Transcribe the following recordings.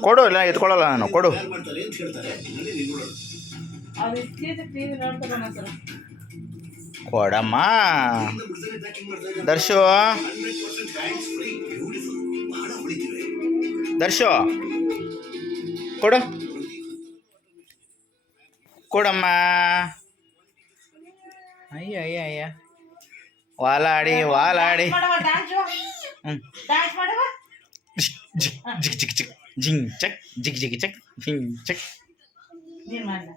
ಕೊಡು ಇಲ್ಲ ಎತ್ಕೊಳ್ಳಲ್ಲ ನಾನು ಕೊಡು. ಕೊಡಮ್ಮ. ದರ್ಶು. ದರ್ಶು. ಕೊಡು. ಕೊಡಮ್ಮ. ಅಯ್ಯ ಅಯ್ಯ ಅಯ್ಯ. ವಾಲಾಡಿ ವಾಲಾಡಿ. ಡ್ಯಾನ್ಸ್ ಹ್ಞೂ ಡ್ಯಾನ್ಸ್ ಮಾಡವ ಜಿಗ್ ಜಿಗ್ ಜಿಗ್ ಜಿಗ್ ಚಕ್ ಜಿಗ್ ಜಿಗ್ ಚಕ್ ಜಿಂಗ್ ಚಕ್. ನೀನು ಮಾಡಲ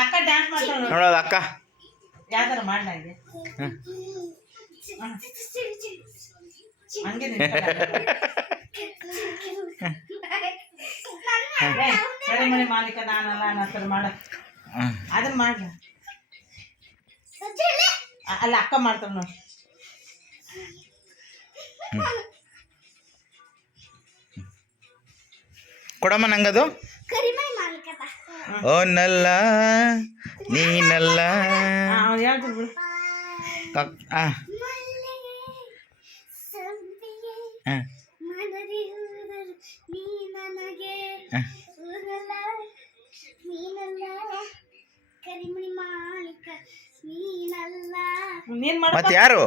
ಅಕ್ಕ ಡ್ಯಾನ್ಸ್ ಮಾಡ್ತಾಳೆ ನೋಡು. ನೋಡೋದು ಅಕ್ಕ. ಯಾವ್ದಾರ ಮಾಡ್ಲಾ ಇದೆ. ಹಂಗೆ ಕರೆ ಮನೆ ಮಾಲೀಕ ನಾನಲ್ಲ ಅನ್ನೋ ಮಾಡ. ಅದನ್ನ ಮಾಡ್ಲಾ? ಅಲ್ಲ ಅಕ್ಕ ಮಾಡ್ತಾಳ ನೋಡಿ. ಕೊಡಮ್ಮ ನಂಗದು? ಓ ನಲ್ಲ ನೀನಲ್ಲ ಮತ್ತೆ ಹೇಳ್ತೀನಿ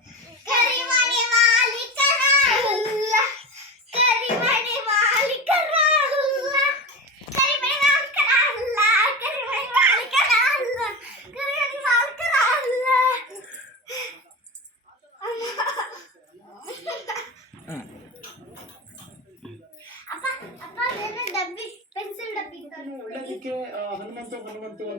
ಅಪ್ಪ ಅಪ್ಪ